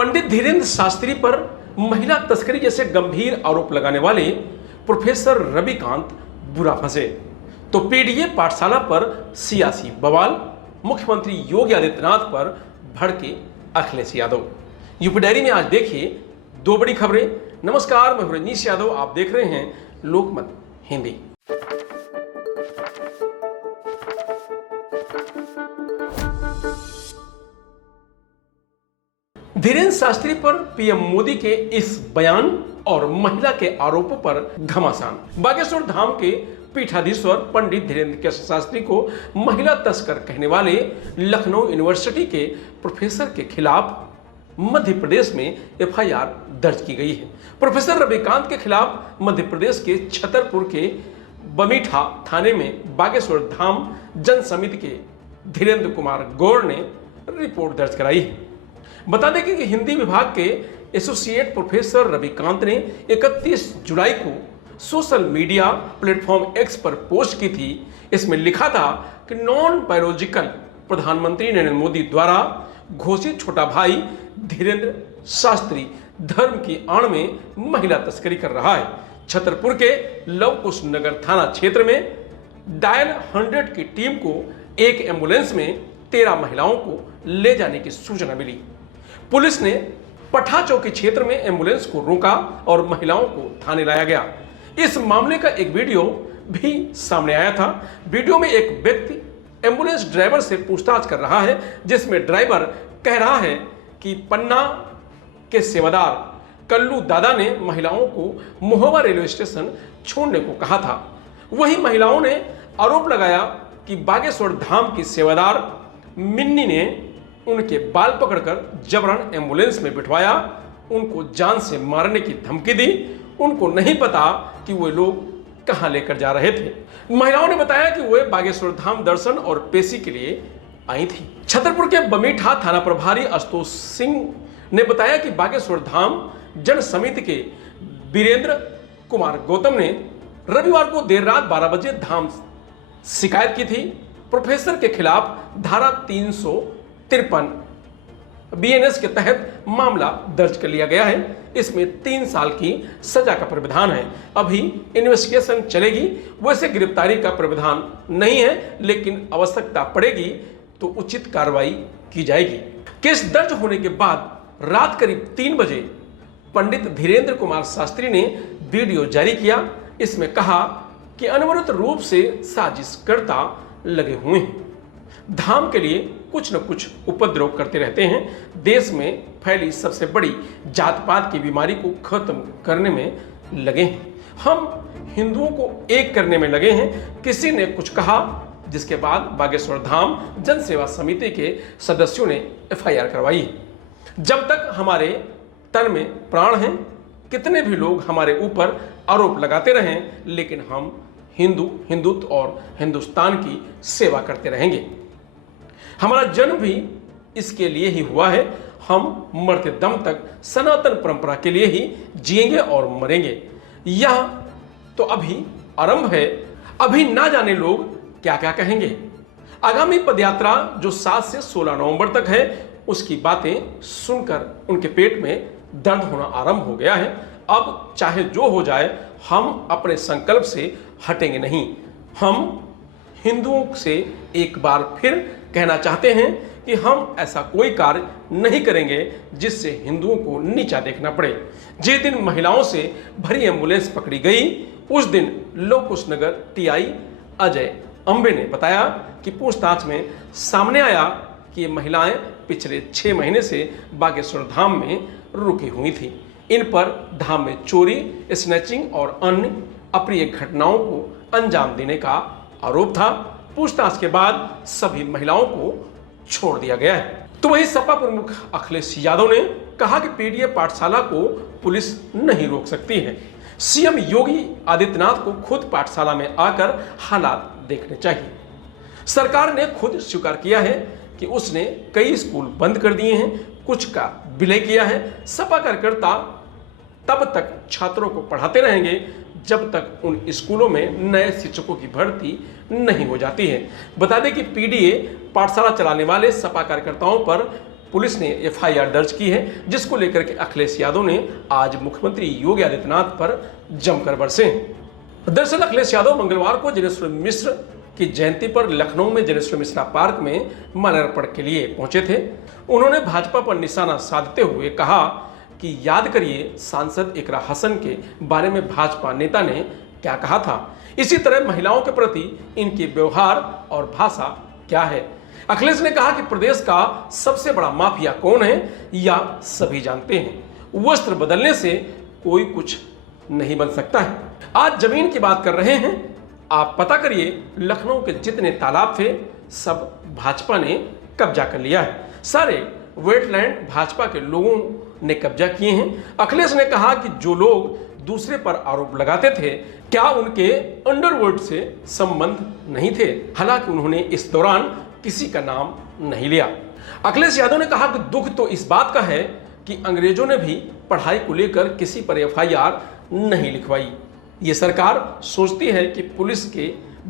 पंडित धीरेन्द्र शास्त्री पर महिला तस्करी जैसे गंभीर आरोप लगाने वाले प्रोफेसर रविकांत बुरा फंसे तो पीडीए पाठशाला पर सियासी बवाल, मुख्यमंत्री योगी आदित्यनाथ पर भड़के अखिलेश यादव। यूपी डायरी में आज देखिए दो बड़ी खबरें। नमस्कार, मैं रजनीश यादव, आप देख रहे हैं लोकमत हिंदी। धीरेन्द्र शास्त्री पर पीएम मोदी के इस बयान और महिला के आरोपों पर घमासान। बागेश्वर धाम के पीठाधीश्वर पंडित धीरेन्द्र शास्त्री को महिला तस्कर कहने वाले लखनऊ यूनिवर्सिटी के प्रोफेसर के खिलाफ मध्य प्रदेश में एफआईआर दर्ज की गई है। प्रोफेसर रविकांत के खिलाफ मध्य प्रदेश के छतरपुर के बमीठा थाने में बागेश्वर धाम जन समिति के धीरेन्द्र कुमार गौड़ ने रिपोर्ट दर्ज कराई है। बता दें कि हिंदी विभाग के एसोसिएट प्रोफेसर रविकांत ने 31 जुलाई को सोशल मीडिया प्लेटफॉर्म एक्स पर पोस्ट की थी। इसमें लिखा था कि नॉन बायोलॉजिकल प्रधानमंत्री नरेंद्र मोदी द्वारा घोषित छोटा भाई धीरेन्द्र शास्त्री धर्म की आड़ में महिला तस्करी कर रहा है। छतरपुर के लव कुश नगर थाना क्षेत्र में डायल 100 की टीम को एक एम्बुलेंस में 13 महिलाओं को ले जाने की सूचना मिली। पुलिस ने पठा चौकी क्षेत्र में एम्बुलेंस को रोका और महिलाओं को थाने लाया गया। इस मामले का एक वीडियो भी सामने आया था। वीडियो में एक व्यक्ति एम्बुलेंस ड्राइवर से पूछताछ कर रहा है, जिसमें ड्राइवर कह रहा है कि पन्ना के सेवादार कल्लू दादा ने महिलाओं को महोबा रेलवे स्टेशन छोड़ने को कहा था। वहीं महिलाओं ने आरोप लगाया कि बागेश्वर धाम की सेवादार मिन्नी ने उनके बाल पकड़कर जबरन एम्बुलेंस में बिठवाया, उनको जान से मारने की धमकी दी। उनको नहीं पता कि वे लोग कहां लेकर जा रहे थे। महिलाओं ने बताया कि वे बागेश्वर धाम दर्शन और पेशी के लिए आई थी। छतरपुर के बमीठा थाना प्रभारी आशुतोष सिंह ने बताया कि बागेश्वर धाम जन समिति के वीरेंद्र कुमार गौतम ने रविवार को देर रात 12 बजे धाम शिकायत की थी। प्रोफेसर के खिलाफ धारा 353 बीएनएस के तहत मामला दर्ज कर लिया गया है। इसमें 3 साल की सजा का प्रावधान है। अभी इन्वेस्टिगेशन चलेगी। वैसे गिरफ्तारी का प्रावधान नहीं है, लेकिन आवश्यकता पड़ेगी तो उचित कार्रवाई की जाएगी। केस दर्ज होने के बाद रात करीब 3 बजे पंडित धीरेन्द्र कुमार शास्त्री ने वीडियो जारी किया। इसमें कहा कि अनवरत रूप से साजिशकर्ता लगे हुए हैं, धाम के लिए कुछ न कुछ उपद्रव करते रहते हैं, देश में फैली सबसे बड़ी जात पात की बीमारी को खत्म करने में लगे हैं, हम हिंदुओं को एक करने में लगे हैं। किसी ने कुछ कहा, जिसके बाद बागेश्वर धाम जन सेवा समिति के सदस्यों ने एफआईआर करवाई। जब तक हमारे तन में प्राण हैं, कितने भी लोग हमारे ऊपर आरोप लगाते रहें, लेकिन हम हिंदुत्व और हिंदुस्तान की सेवा करते रहेंगे। हमारा जन्म भी इसके लिए ही हुआ है। हम मरते दम तक सनातन परंपरा के लिए ही जिएंगे और मरेंगे। यह तो अभी आरंभ है, अभी ना जाने लोग क्या क्या कहेंगे। आगामी पदयात्रा जो 7 से 16 नवंबर तक है, उसकी बातें सुनकर उनके पेट में दर्द होना आरंभ हो गया है। अब चाहे जो हो जाए, हम अपने संकल्प से हटेंगे नहीं। हम हिंदुओं से एक बार फिर कहना चाहते हैं कि हम ऐसा कोई कार्य नहीं करेंगे जिससे हिंदुओं को नीचा देखना पड़े। जिस दिन महिलाओं से भरी एम्बुलेंस पकड़ी गई, उस दिन लव कुश नगर टीआई अजय अंबे ने बताया कि पूछताछ में सामने आया कि ये महिलाएं पिछले 6 महीने से बागेश्वर धाम में रुकी हुई थी। इन पर धाम में चोरी, स्नैचिंग और अन्य अप्रिय घटनाओं को अंजाम देने का आरोप था। पूछताछ के बाद सभी महिलाओं को छोड़ दिया गया है। तो वही सपा प्रमुख अखिलेश यादव ने कहा कि पीडीए पाठशाला को पुलिस नहीं रोक सकती है। सीएम योगी आदित्यनाथ को खुद पाठशाला में आकर हालात देखने चाहिए। सरकार ने खुद स्वीकार किया है कि उसने कई स्कूल बंद कर दिए हैं, कुछ का विलय किया है। सपा कार्यकर्ता तब तक छात्रों को पढ़ाते रहेंगे जब तक उन स्कूलों में नए शिक्षकों की भर्ती नहीं हो जाती है। बता दें कि पीडीए पाठशाला चलाने वाले सपा कार्यकर्ताओं पर पुलिस ने एफआईआर दर्ज की है, जिसको लेकर के अखिलेश यादव ने आज मुख्यमंत्री योगी आदित्यनाथ पर जमकर बरसे। दरअसल अखिलेश यादव मंगलवार को जनेश्वर मिश्र की जयंती पर लखनऊ में जनेश्वर मिश्रा पार्क में माल्यार्पण के लिए पहुंचे थे। उन्होंने भाजपा पर निशाना साधते हुए कहा कि याद करिए सांसद इकरा हसन के बारे में भाजपा नेता ने क्या कहा था। इसी तरह महिलाओं के प्रति इनके व्यवहार और भाषा क्या है। अखिलेश ने कहा कि प्रदेश का सबसे बड़ा माफिया कौन है या सभी जानते हैं। वस्त्र बदलने से कोई कुछ नहीं बन सकता है। आज जमीन की बात कर रहे हैं, आप पता करिए लखनऊ के जितने तालाब थे सब भाजपा ने कब्जा कर लिया है। सारे वेटलैंड भाजपा के लोगों ने कब्जा किए हैं। अखिलेश ने कहा कि जो लोग दूसरे पर आरोप लगाते थे, क्या उनके अंडरवर्ल्ड से संबंध नहीं थे। हालांकि उन्होंने इस दौरान किसी का नाम नहीं लिया। अखिलेश यादव ने कहा कि दुख तो इस बात का है कि अंग्रेजों ने भी पढ़ाई को लेकर किसी पर एफआईआर नहीं लिखवाई। ये सरकार सोचती है कि पुलिस के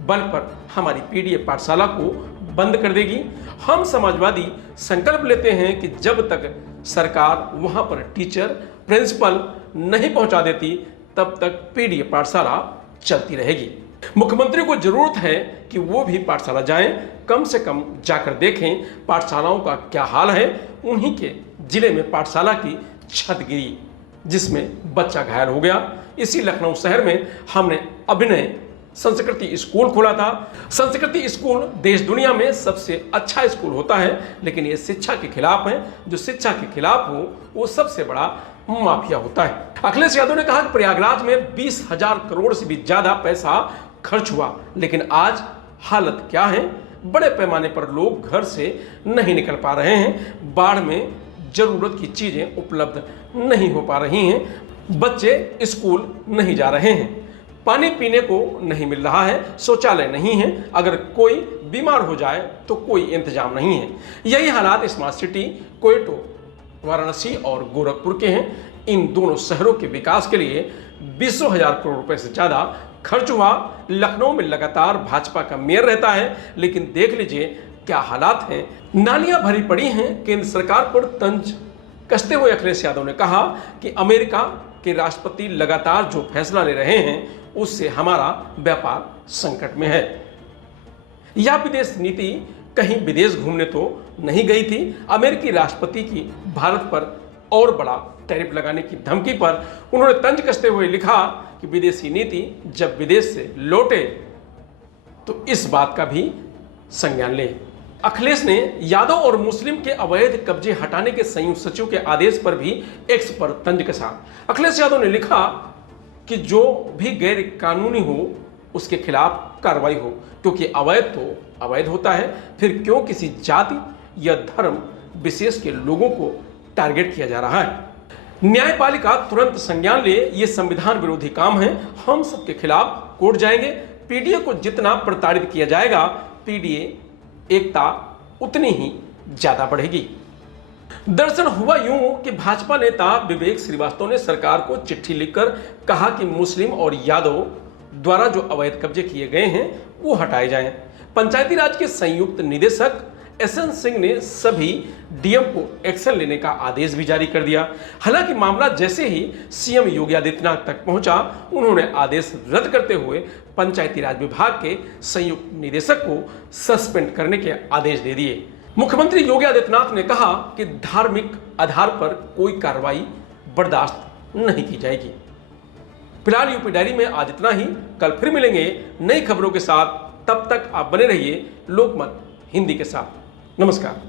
बल पर हमारी पीडीए पाठशाला को बंद कर देगी। हम समाजवादी संकल्प लेते हैं कि जब तक सरकार वहां पर टीचर प्रिंसिपल नहीं पहुंचा देती तब तक पीडीए पाठशाला चलती रहेगी। मुख्यमंत्री को जरूरत है कि वो भी पाठशाला जाएं, कम से कम जाकर देखें पाठशालाओं का क्या हाल है। उन्हीं के जिले में पाठशाला की छत गिरी जिसमें बच्चा घायल हो गया। इसी लखनऊ शहर में हमने अभिनय संस्कृति स्कूल खोला था। संस्कृति स्कूल देश दुनिया में सबसे अच्छा स्कूल होता है, लेकिन ये शिक्षा के खिलाफ है। जो शिक्षा के खिलाफ हो वो सबसे बड़ा माफिया होता है। अखिलेश यादव ने कहा कि प्रयागराज में 20,000 करोड़ से भी ज्यादा पैसा खर्च हुआ, लेकिन आज हालत क्या है। बड़े पैमाने पर लोग घर से नहीं निकल पा रहे हैं। बाढ़ में जरूरत की चीजें उपलब्ध नहीं हो पा रही हैं। बच्चे स्कूल नहीं जा रहे हैं। पानी पीने को नहीं मिल रहा है। शौचालय नहीं है। अगर कोई बीमार हो जाए तो कोई इंतजाम नहीं है। यही हालात स्मार्ट सिटी क्वेटो, वाराणसी और गोरखपुर के हैं। इन दोनों शहरों के विकास के लिए 20,000 करोड़ रुपए से ज्यादा खर्च हुआ। लखनऊ में लगातार भाजपा का मेयर रहता है, लेकिन देख लीजिए क्या हालात हैं। नालियां भरी पड़ी हैं। केंद्र सरकार पर तंज कसते हुए अखिलेश यादव ने कहा कि अमेरिका के राष्ट्रपति लगातार जो फैसला ले रहे हैं उससे हमारा व्यापार संकट में है। यह विदेश नीति कहीं विदेश घूमने तो नहीं गई थी। अमेरिकी राष्ट्रपति की भारत पर और बड़ा टैरिफ लगाने की धमकी पर उन्होंने तंज कसते हुए लिखा कि विदेशी नीति जब विदेश से लौटे तो इस बात का भी संज्ञान ले। अखिलेश ने यादव और मुस्लिम के अवैध कब्जे हटाने के संयुक्त सचिव के आदेश पर भी एक्स पर तंज कसा। अखिलेश यादव ने लिखा कि जो भी गैर कानूनी हो उसके खिलाफ कार्रवाई हो, क्योंकि अवैध तो अवैध होता है। फिर क्यों किसी जाति या धर्म विशेष के लोगों को टारगेट किया जा रहा है। न्यायपालिका तुरंत संज्ञान ले। ये संविधान विरोधी काम है। हम सबके खिलाफ कोर्ट जाएंगे। पीडीए को जितना प्रताड़ित किया जाएगा, पीडीए एकता उतनी ही ज्यादा बढ़ेगी। दरअसल हुआ यूं कि भाजपा नेता विवेक श्रीवास्तव ने सरकार को चिट्ठी लिखकर कहा कि मुस्लिम और यादव द्वारा जो अवैध कब्जे किए गए हैं वो हटाए जाएं। पंचायती राज के संयुक्त निदेशक एसएन सिंह ने सभी डीएम को एक्शन लेने का आदेश भी जारी कर दिया। हालांकि मामला जैसे ही सीएम योगी आदित्यनाथ तक पहुंचा, उन्होंने आदेश रद्द करते हुए पंचायती राज विभाग के संयुक्त निदेशक को सस्पेंड करने के आदेश दे दिए। मुख्यमंत्री योगी आदित्यनाथ ने कहा कि धार्मिक आधार पर कोई कार्रवाई बर्दाश्त नहीं की जाएगी। फिलहाल यूपी डायरी में आज इतना ही। कल फिर मिलेंगे नई खबरों के साथ। तब तक आप बने रहिए लोकमत हिंदी के साथ। नमस्कार।